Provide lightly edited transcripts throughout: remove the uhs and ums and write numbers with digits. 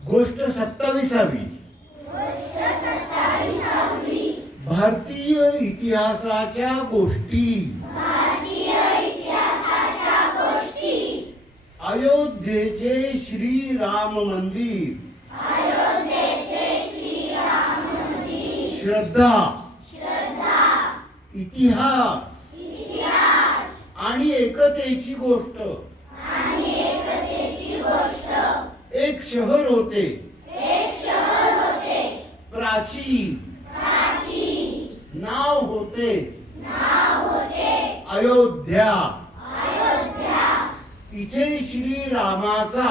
गोष्ट 27वी. भारतीय इतिहासाच्या गोष्टी. अयोध्येचे श्री राम मंदिर. श्रद्धा, इतिहास आणि एकतेची गोष्ट. एक शहर होते प्राचीन, नाव होते अयोध्या. इथे श्री रामाचा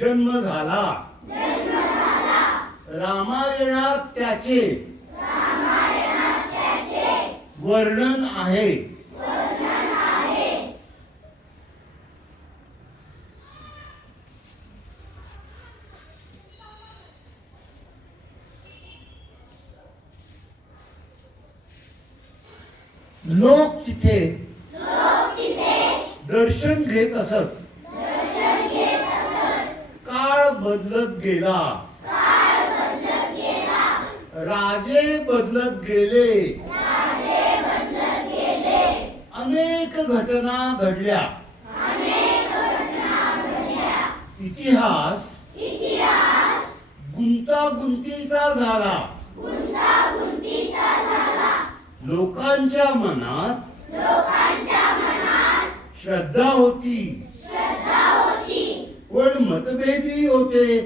जन्म झाला. रामायणात त्याचे वर्णन आहे. लोक तिथे दर्शन घेत असत. काळ बदलत गेला. राजे बदलत गेले. अनेक घटना घडल्या. इतिहास गुंतागुंतीचा झाला. लोकांच्या मनात श्रद्धा होती, पण मतभेदी होते.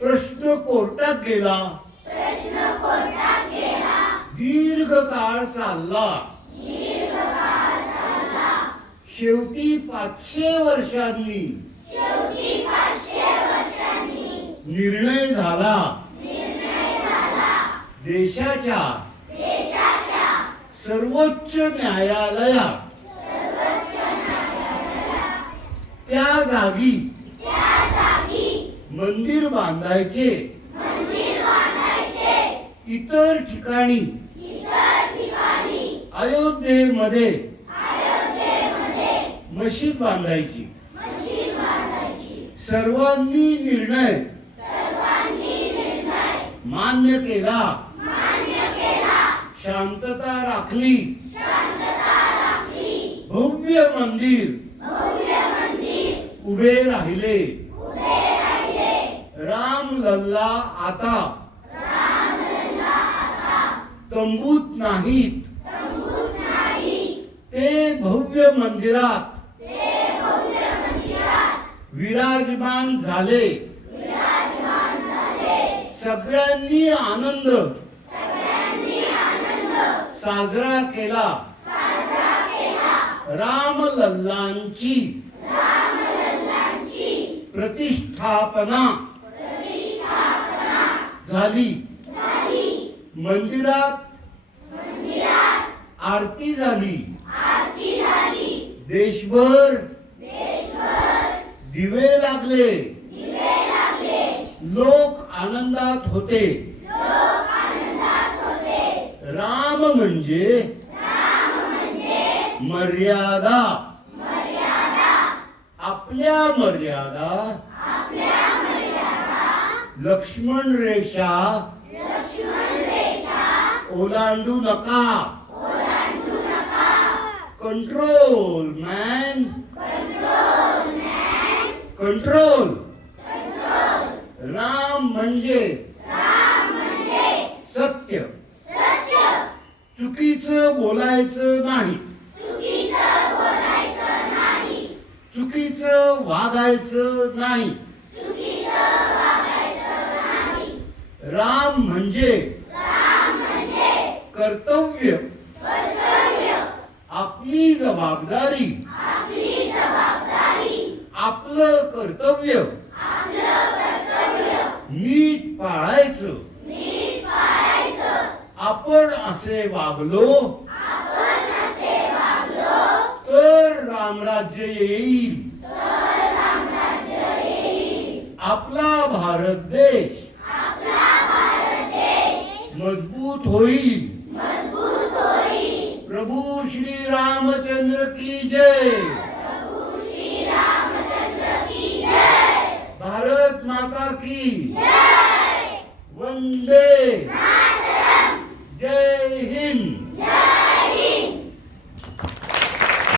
प्रश्न कोर्टात गेला. दीर्घ काळ चालला. शेवटी 500 वर्षांनी निर्णय झाला. देशाच्या सर्वोच्च न्यायालयात त्या जागी मंदिर बांधायचे. इतर ठिकाणी अयोध्येमध्ये मशीद बांधायची. सर्वांनी निर्णय मान्य केला. शांतता राखली. भव्य मंदिर उभे राहिले. राम लल्ला आता तंबूत नाहीत. ते भव्य मंदिरात विराजमान झाले. सगळ्यांनी आनंद साजरा केला. राम लल्लांची प्रतिष्ठापना झाली. मंदिरात आरती झाली. देशभर दिवे लागले. लोक आनंदात होते. राम म्हणजे मर्यादा. आपल्या मर्यादा लक्ष्मण रेषा ओलांडू नका. Control man, control. राम म्हणजे सत्य. चुकीचं बोलायचं नाही. चुकीचं वागायचं नाही. राम म्हणजे कर्तव्य. आपली जबाबदारी, आपलं कर्तव्य नीट पाळायचं. आपण असे वागलो तर रामराज्य येईल. आपला भारत देश मजबूत होईल. प्रभू श्री रामचंद्र की जय. माता की वंदे जय हिंद.